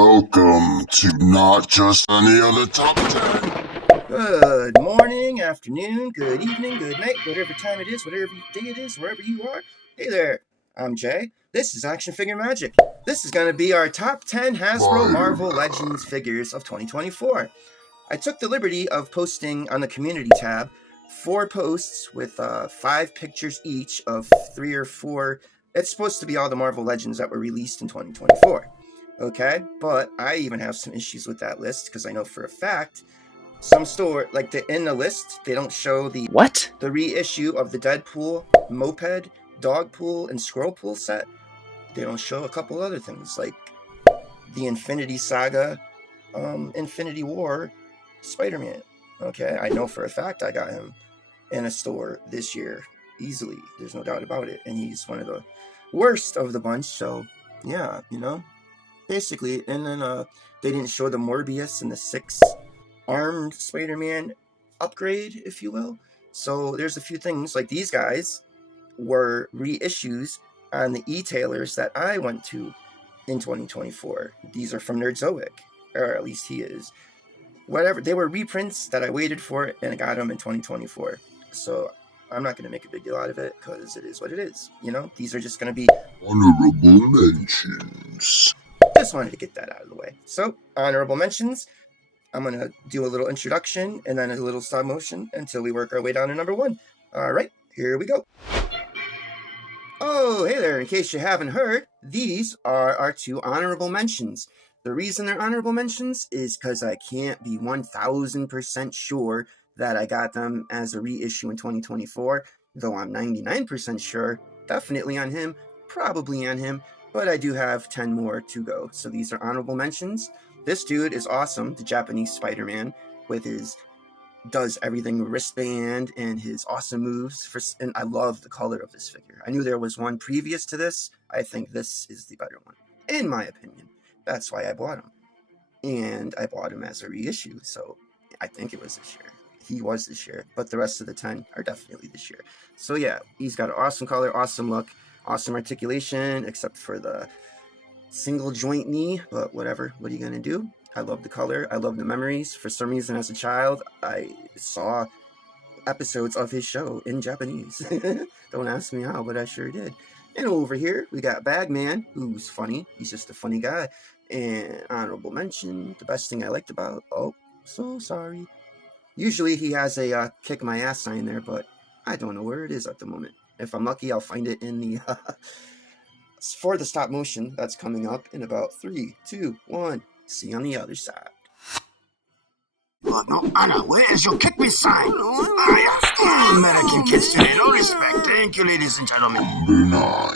Welcome to Not Just Any Other Top 10. Good morning, afternoon, good evening, good night, whatever time it is, whatever day it is, wherever you are. Hey there, I'm Jay. This is Action Figure Magic. This is going to be our top 10 Hasbro Marvel Legends figures of 2024. I took the liberty of posting on the community tab 4 posts with 5 pictures each of 3 or 4. It's supposed to be all the Marvel Legends that were released in 2024. Okay, but I even have some issues with that list because I know for a fact some store, like in the list, they don't show the reissue of the Deadpool, Moped, Dogpool, and Squirrelpool set. They don't show a couple other things like the Infinity Saga, Infinity War, Spider-Man. Okay, I know for a fact I got him in a store this year easily. There's no doubt about it, and he's one of the worst of the bunch. So yeah, basically. And then they didn't show the Morbius and the 6 armed Spider-Man upgrade, if you will. So there's a few things like these guys were reissues on the e-tailers that I went to in 2024. These are from Nerdzoic, or at least he is. Whatever, they were reprints that I waited for and I got them in 2024. So I'm not going to make a big deal out of it because it is what it is. These are just going to be honorable mentions. Just wanted to get that out of the way. So, honorable mentions. I'm going to do a little introduction and then a little stop motion until we work our way down to number 1. All right, here we go. Oh, hey there. In case you haven't heard, these are our 2 honorable mentions. The reason they're honorable mentions is because I can't be 1000% sure that I got them as a reissue in 2024, though I'm 99% sure, definitely on him, probably on him, but I do have 10 more to go. So these are honorable mentions. This dude is awesome, the Japanese Spider-Man, with his does everything wristband and his awesome moves. And I love the color of this figure. I knew there was one previous to this. I think this is the better one, in my opinion. That's why I bought him. And I bought him as a reissue, so I think it was this year. He was this year, but the rest of the 10 are definitely this year. So yeah, he's got an awesome color, awesome look, awesome articulation, except for the single joint knee, but whatever. What are you gonna do? I love the color. I love the memories. For some reason, as a child, I saw episodes of his show in Japanese. Don't ask me how, but I sure did. And over here, we got Bagman, who's funny. He's just a funny guy. And honorable mention, the best thing I liked about... Oh, so sorry. Usually he has a kick my ass sign there, but I don't know where it is at the moment. If I'm lucky, I'll find it in the... for the stop motion that's coming up in about 3, 2, 1. See you on the other side. No, Anna, where is your kick me sign? American kids today, no respect. Thank you, ladies and gentlemen. Number 9.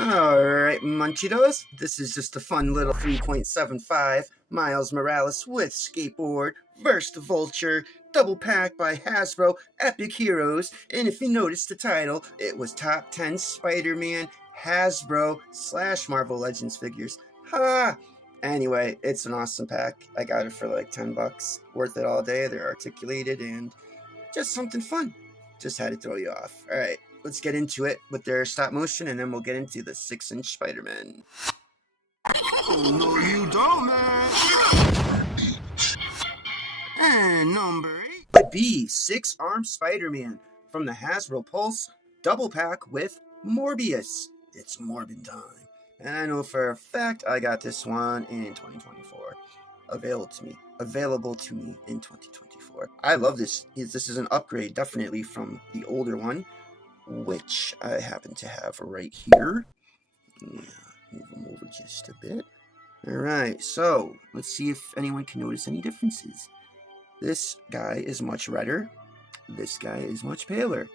Alright, Munchitos. This is just a fun little 3.75 Miles Morales with skateboard, Verse the Vulture, double pack by Hasbro, Epic Heroes, and if you notice the title, it was Top 10 Spider-Man Hasbro / Marvel Legends figures. Ha! Anyway, it's an awesome pack. I got it for like $10. Worth it all day. They're articulated and just something fun. Just had to throw you off. Alright, let's get into it with their stop motion and then we'll get into the 6-inch Spider-Man. Oh, no, you don't, man. And number 8 would be 6-armed Spider-Man from the Hasbro Pulse double pack with Morbius. It's Morbin time. And I know for a fact I got this one in 2024. Available to me in 2024. I love this. This is an upgrade, definitely, from the older one, which I happen to have right here. Yeah, move them over just a bit. Alright, so let's see if anyone can notice any differences. This guy is much redder. This guy is much paler.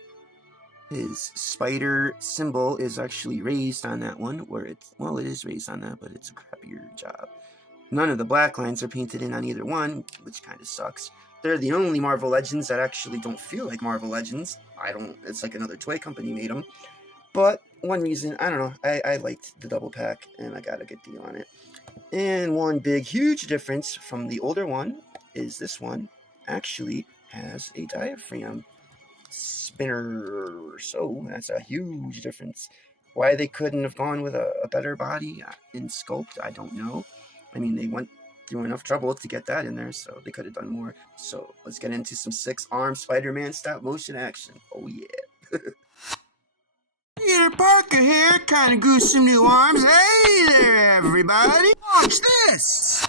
His spider symbol is actually raised on that one, where it is raised on that, but it's a crappier job. None of the black lines are painted in on either one, which kind of sucks. They're the only Marvel Legends that actually don't feel like Marvel Legends. It's like another toy company made them. But one reason, I don't know, I liked the double pack, and I got a good deal on it. And one big, huge difference from the older one is this one actually has a diaphragm spinner, so that's a huge difference. Why they couldn't have gone with a better body in sculpt, I don't know. I mean, they went through enough trouble to get that in there, so they could have done more. So let's get into some 6-arm Spider-Man stop motion action. Oh yeah. Peter Parker here, kinda grew some new arms. Hey there, everybody! Watch this!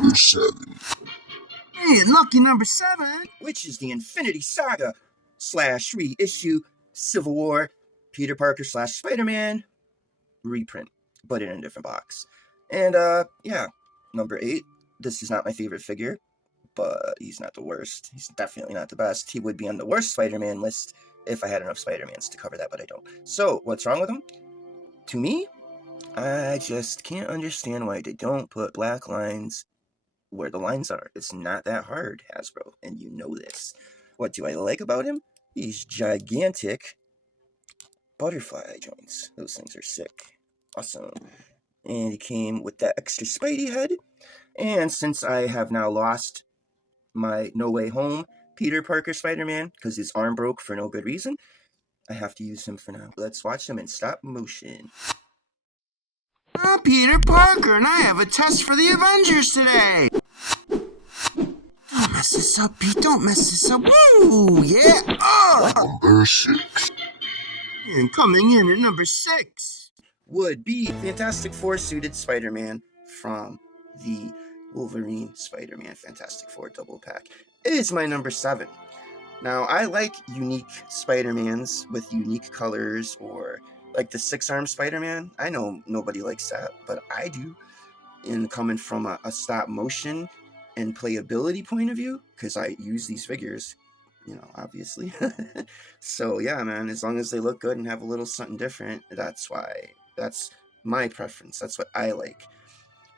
Number 7. Hey, lucky number 7. Which is the Infinity Saga / reissue Civil War Peter Parker / Spider-Man reprint, but in a different box. And yeah, number 8. This is not my favorite figure, but he's not the worst. He's definitely not the best. He would be on the worst Spider-Man list if I had enough Spider-Mans to cover that, but I don't. So, what's wrong with him? To me, I just can't understand why they don't put black lines where the lines are. It's not that hard, Hasbro, and you know this. What do I like about him? These gigantic butterfly joints. Those things are sick. Awesome. And he came with that extra Spidey head. And since I have now lost my No Way Home Peter Parker Spider-Man, because his arm broke for no good reason, I have to use him for now. Let's watch him in stop motion. I'm Peter Parker, and I have a test for the Avengers today! Don't mess this up, Pete. Don't mess this up. Woo! Yeah! Oh! Number 6. And coming in at number 6. Would be Fantastic Four suited Spider-Man from the Wolverine Spider-Man Fantastic Four double pack. It is my number 7. Now, I like unique Spider-Mans with unique colors, or like the 6-arm Spider-Man. I know nobody likes that, but I do. And coming from a stop motion and playability point of view, because I use these figures, you know, obviously. So yeah, man, as long as they look good and have a little something different, that's my preference. That's what I like.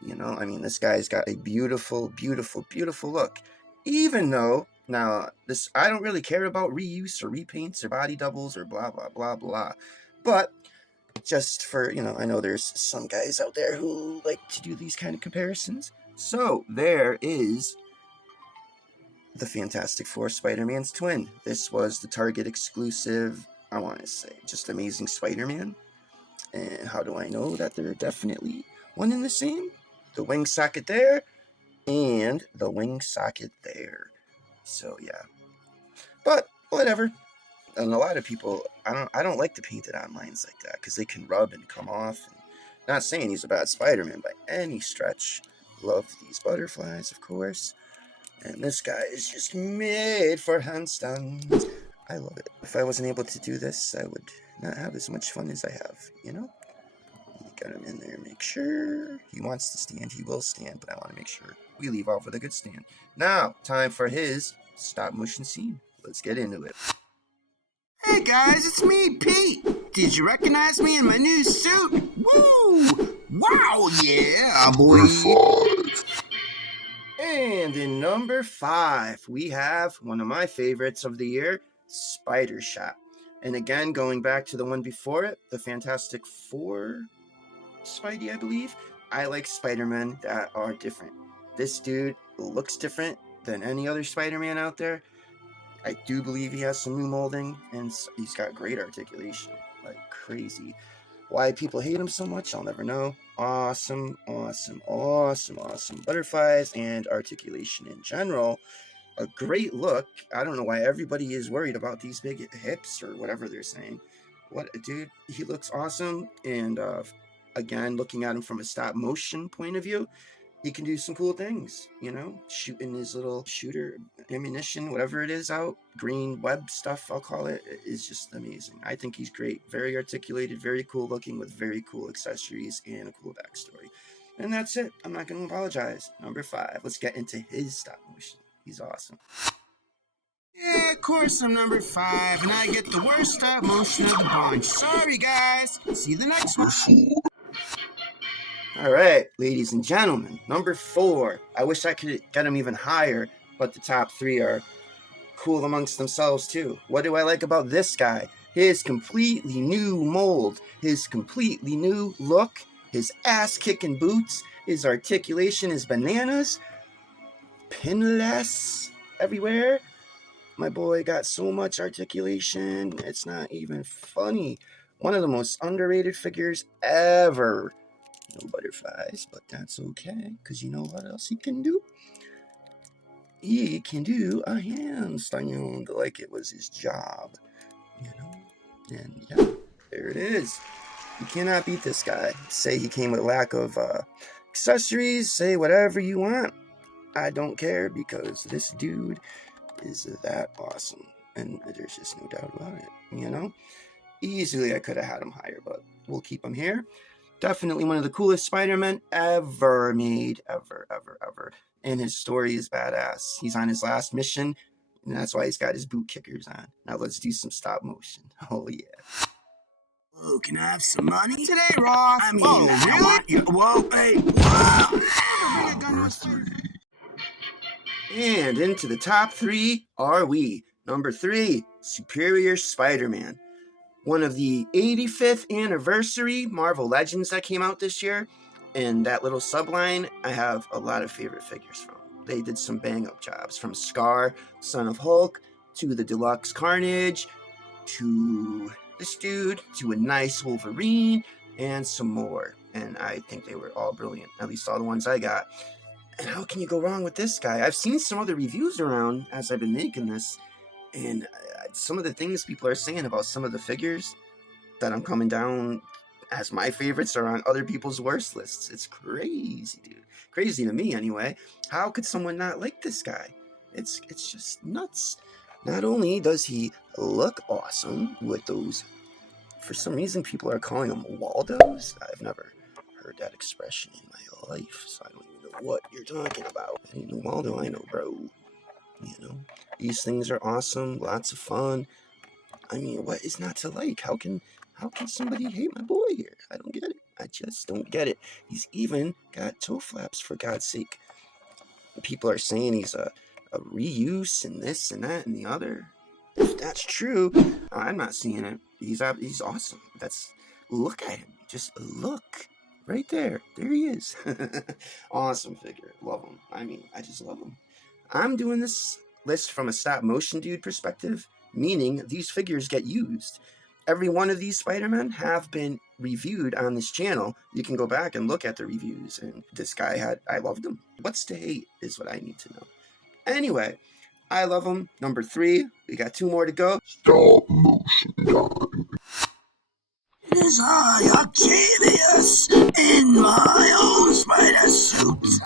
You know, I mean, this guy's got a beautiful, beautiful, beautiful look. Even though, now, I don't really care about reuse or repaints or body doubles or blah, blah, blah, blah. But just for, you know, I know there's some guys out there who like to do these kind of comparisons. So there is the Fantastic Four Spider-Man's twin. This was the Target exclusive, I want to say, just Amazing Spider-Man. And how do I know that they're definitely one and the same? The wing socket there and the wing socket there. So yeah, but whatever. And a lot of people, I don't like the painted on lines like that because they can rub and come off. And not saying he's a bad Spider-Man by any stretch. Love these butterflies, of course. And this guy is just made for handstands. I love it. If I wasn't able to do this, I would not have as much fun as I have, you know? Get him in there, make sure he wants to stand. He will stand, but I want to make sure we leave off with a good stand. Now, time for his stop motion scene. Let's get into it. Hey guys, it's me, Pete. Did you recognize me in my new suit? Woo! Wow, yeah, boy. Number 5. And in number 5, we have one of my favorites of the year, Spider Shot. And again, going back to the one before it, the Fantastic Four Spidey, I believe. I like Spider-Men that are different. This dude looks different than any other Spider-Man out there. I do believe he has some new molding, and he's got great articulation, like crazy. Why people hate him so much, I'll never know. Awesome, awesome, awesome, awesome butterflies and articulation in general. A great look. I don't know why everybody is worried about these big hips or whatever they're saying. What, dude, he looks awesome, and again, looking at him from a stop motion point of view, he can do some cool things, you know, shooting his little shooter ammunition, whatever it is out, green web stuff, I'll call it, is just amazing. I think he's great. Very articulated, very cool looking with very cool accessories and a cool backstory. And that's it. I'm not going to apologize. Number 5. Let's get into his stop motion. He's awesome. Yeah, of course I'm number 5, and I get the worst stop motion of the bunch. Sorry, guys. See you the next one. All right, ladies and gentlemen, number 4. I wish I could get him even higher, but the top 3 are cool amongst themselves too. What do I like about this guy? His completely new mold, his completely new look, his ass-kicking boots, his articulation is bananas, pinless everywhere. My boy got so much articulation, it's not even funny. One of the most underrated figures ever. No butterflies, but that's okay, because you know what else he can do? He can do a handstand like it was his job, you know? And yeah, there it is. You cannot beat this guy. Say he came with a lack of accessories, say whatever you want. I don't care, because this dude is that awesome. And there's just no doubt about it, you know? Easily I could have had him higher, but we'll keep him here. Definitely one of the coolest Spider-Men ever made. Ever. And his story is badass. He's on his last mission, and that's why he's got his boot kickers on. Now let's do some stop motion. Oh, yeah. Oh, can I have some money today, Ross? I mean, really? I want you. Whoa, hey, whoa! Number 3. And into the top 3 are we. Number 3, Superior Spider-Man. One of the 85th anniversary Marvel Legends that came out this year. And that little subline, I have a lot of favorite figures from. They did some bang-up jobs, from Scar, Son of Hulk, to the Deluxe Carnage, to this dude, to a nice Wolverine, and some more. And I think they were all brilliant, at least all the ones I got. And how can you go wrong with this guy? I've seen some other reviews around as I've been making this, and some of the things people are saying about some of the figures that I'm coming down as my favorites are on other people's worst lists. It's crazy, dude. Crazy to me, anyway. How could someone not like this guy? It's just nuts. Not only does he look awesome with those, for some reason people are calling them Waldos. I've never heard that expression in my life, so I don't even know what you're talking about. I ain't no Waldo, I know, bro. You know, these things are awesome, lots of fun. I mean, what is not to like? How can somebody hate my boy here? I don't get it. I just don't get it. He's even got toe flaps, for God's sake. People are saying he's a reuse and this and that and the other. If that's true, I'm not seeing it. He's awesome. Look at him. Just look. Right there. There he is. Awesome figure. Love him. I mean, I just love him. I'm doing this list from a stop motion dude perspective, meaning these figures get used. Every one of these Spider-Men have been reviewed on this channel. You can go back and look at the reviews, and this guy I loved him. What's to hate is what I need to know. Anyway, I love him. Number 3, we got 2 more to go. Stop motion time. It is I, Octavius, in my own spider suit.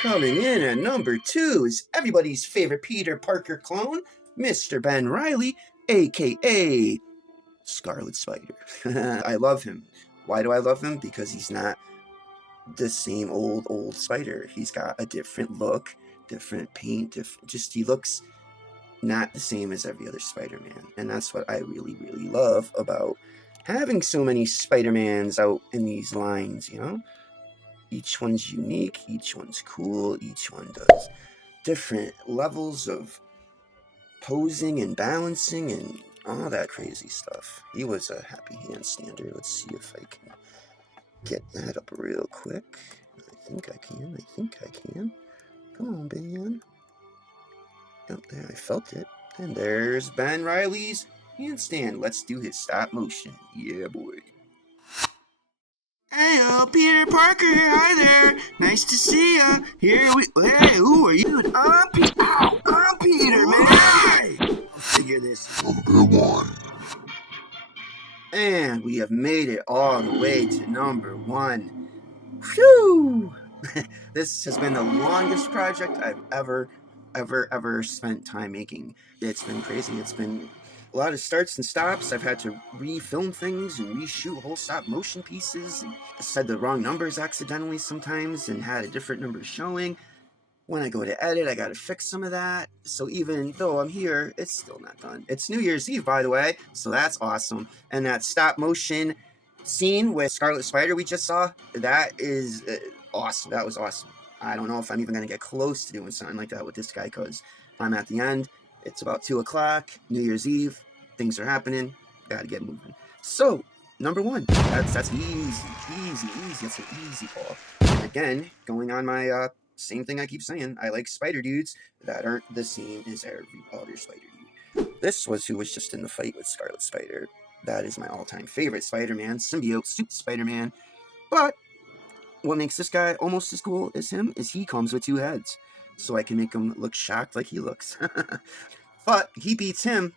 Coming in at number 2 is everybody's favorite Peter Parker clone, Mr. Ben Reilly, a.k.a. Scarlet Spider. I love him. Why do I love him? Because he's not the same old Spider. He's got a different look, different paint, he looks not the same as every other Spider-Man. And that's what I really, really love about having so many Spider-Mans out in these lines, you know? Each one's unique, each one's cool, each one does different levels of posing and balancing and all that crazy stuff. He was a happy handstander. Let's see if I can get that up real quick. I think I can. Come on, Ben. Up there, I felt it. And there's Ben Reilly's handstand. Let's do his stop motion. Yeah, boy. Hey, Peter Parker here. Hi there. Nice to see ya. Hey, who are you? I'm Peter, man. I'll figure this. Number 1. And we have made it all the way to number 1. Phew! This has been the longest project I've ever spent time making. It's been crazy. It's been a lot of starts and stops. I've had to re-film things and reshoot whole stop motion pieces. And I said the wrong numbers accidentally sometimes and had a different number showing. When I go to edit, I gotta fix some of that. So even though I'm here, it's still not done. It's New Year's Eve, by the way, so that's awesome. And that stop motion scene with Scarlet Spider we just saw, that is awesome. That was awesome. I don't know if I'm even gonna get close to doing something like that with this guy, because I'm at the end. It's about 2 o'clock, New Year's Eve. Things are happening. Gotta get moving. So, number 1. That's easy. That's an easy call. And again, going on my same thing I keep saying, I like spider dudes that aren't the same as every other spider dude. This was who was just in the fight with Scarlet Spider. That is my all-time favorite Spider-Man symbiote suit Spider-Man. But what makes this guy almost as cool as him is he comes with 2 heads. So I can make him look shocked like he looks. But he beats him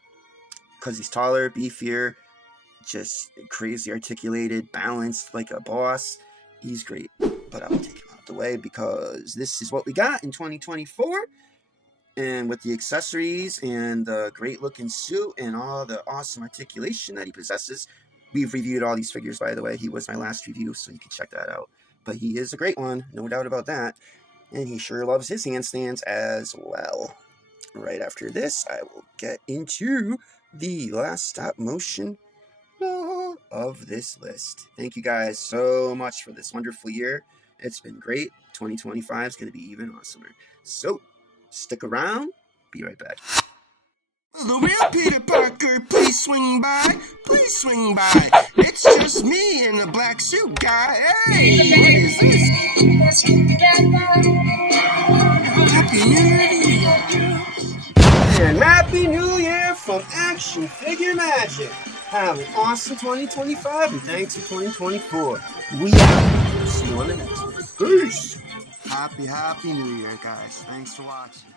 because he's taller, beefier, just crazy articulated, balanced like a boss. He's great. But I will take him out the way because this is what we got in 2024. And with the accessories and the great looking suit and all the awesome articulation that he possesses, we've reviewed all these figures, by the way. He was my last review, so you can check that out. But he is a great one, no doubt about that. And he sure loves his handstands as well. Right after this, I will get into the last stop motion of this list. Thank you guys so much for this wonderful year. It's been great. 2025 is going to be even awesomer. So, stick around. Be right back. The real Peter Parker, please swing by. Please swing by. It's just me in a black suit, guy. Hey, what is this? Happy New Year to you. And Happy New Year from Action Figure Magic. Have an awesome 2025 and thanks for 2024. We out. See you on the next one. Peace. Happy New Year, guys. Thanks for watching.